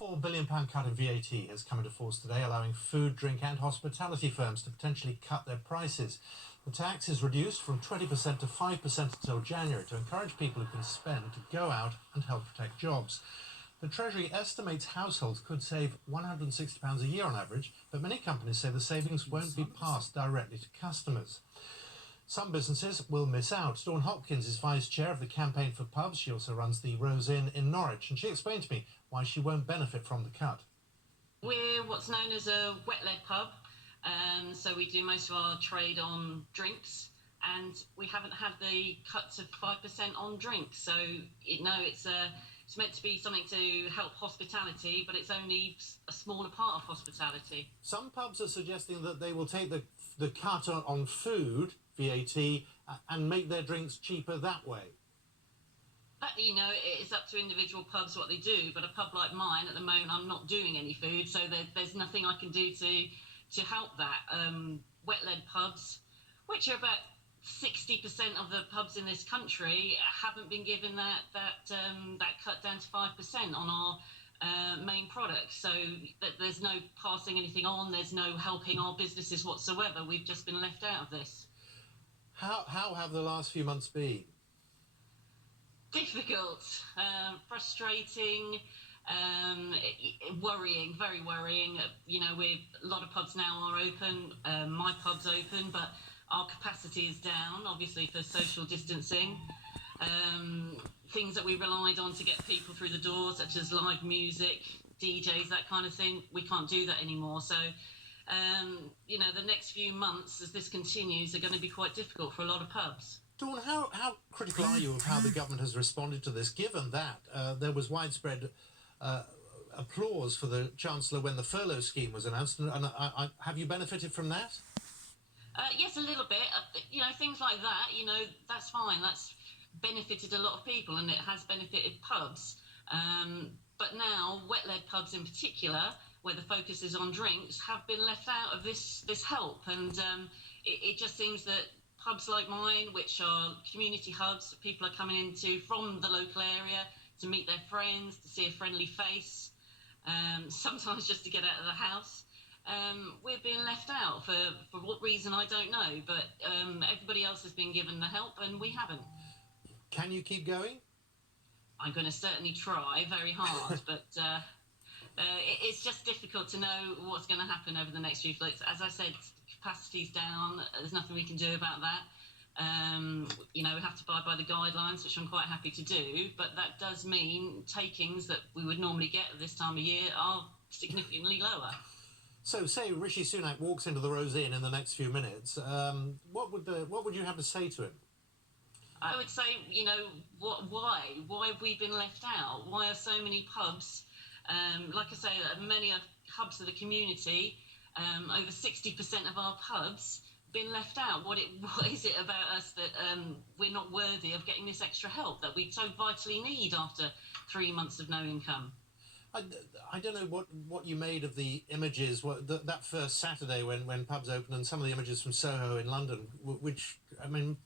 £4 billion cut in VAT has come into force today, allowing food, drink and hospitality firms to potentially cut their prices. The tax is reduced from 20% to 5% until January to encourage people who can spend to go out and help protect jobs. The Treasury estimates households could save £160 a year on average, but many companies say the savings won't be passed directly to customers. Some businesses will miss out. Dawn Hopkins is vice chair of the Campaign for Pubs. She also runs the Rose Inn in Norwich, and she explained to me why she won't benefit from the cut. We're what's known as a wet-led pub, so we do most of our trade on drinks, and we haven't had the cut to 5% on drinks. So it's meant to be something to help hospitality, but it's only a smaller part of hospitality. Some pubs are suggesting that they will take the cut on food, VAT, and make their drinks cheaper that way. It's up to individual pubs what they do, but a pub like mine, at the moment, I'm not doing any food, so there's nothing I can do to help that. Wet-led pubs, which are about 60% of the pubs in this country, haven't been given that cut down to 5% on our main products. So there's no passing anything on, there's no helping our businesses whatsoever. We've just been left out of this. How have the last few months been? Difficult, frustrating, worrying, very worrying. A lot of pubs now are open. My pub's open, but our capacity is down, obviously, for social distancing. Things that we relied on to get people through the door, such as live music, DJs, that kind of thing, we can't do that anymore. So, the next few months, as this continues, are going to be quite difficult for a lot of pubs. Dawn, how critical are you of how the government has responded to this, given that there was widespread applause for the Chancellor when the furlough scheme was announced, and have you benefited from that? Yes, a little bit. Things like that, that's fine. That's benefited a lot of people, and it has benefited pubs. But now, wet-led pubs in particular, where the focus is on drinks, have been left out of this help. And it just seems that pubs like mine, which are community hubs, people are coming into from the local area to meet their friends, to see a friendly face, sometimes just to get out of the house. We're being left out for what reason, I don't know, but everybody else has been given the help and we haven't. Can you keep going? I'm going to certainly try very hard, but it's just difficult to know what's going to happen over the next few weeks. As I said, capacity's down. There's nothing we can do about that. We have to abide by the guidelines, which I'm quite happy to do, but that does mean takings that we would normally get at this time of year are significantly lower. So, say Rishi Sunak walks into the Rose Inn in the next few minutes. What would you have to say to him? I would say, why? Why have we been left out? Why are so many pubs, like I say, many are hubs of the community, over 60% of our pubs been left out? What is it about us that we're not worthy of getting this extra help that we so vitally need after 3 months of no income? I don't know what you made of the images, that first Saturday when pubs opened, and some of the images from Soho in London, which,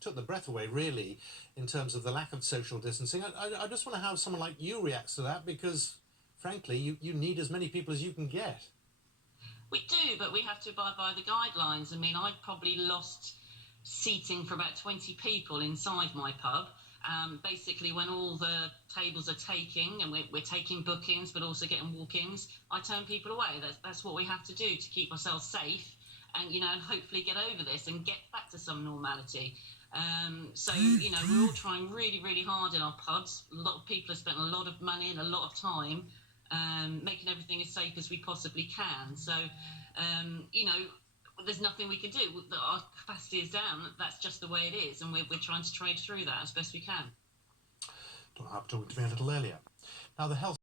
took the breath away, really, in terms of the lack of social distancing. I just want to how someone like you reacts to that, because, frankly, you need as many people as you can get. We do, but we have to abide by the guidelines. I've probably lost seating for about 20 people inside my pub. Basically, when all the tables are taking, and we're taking bookings, but also getting walk-ins, I turn people away. That's what we have to do to keep ourselves safe and, and hopefully get over this and get back to some normality. We're all trying really, really hard in our pubs. A lot of people have spent a lot of money and a lot of time making everything as safe as we possibly can. So, there's nothing we can do. Our capacity is down. That's just the way it is, and we're trying to trade through that as best we can. Talking to me a little earlier. Now, the health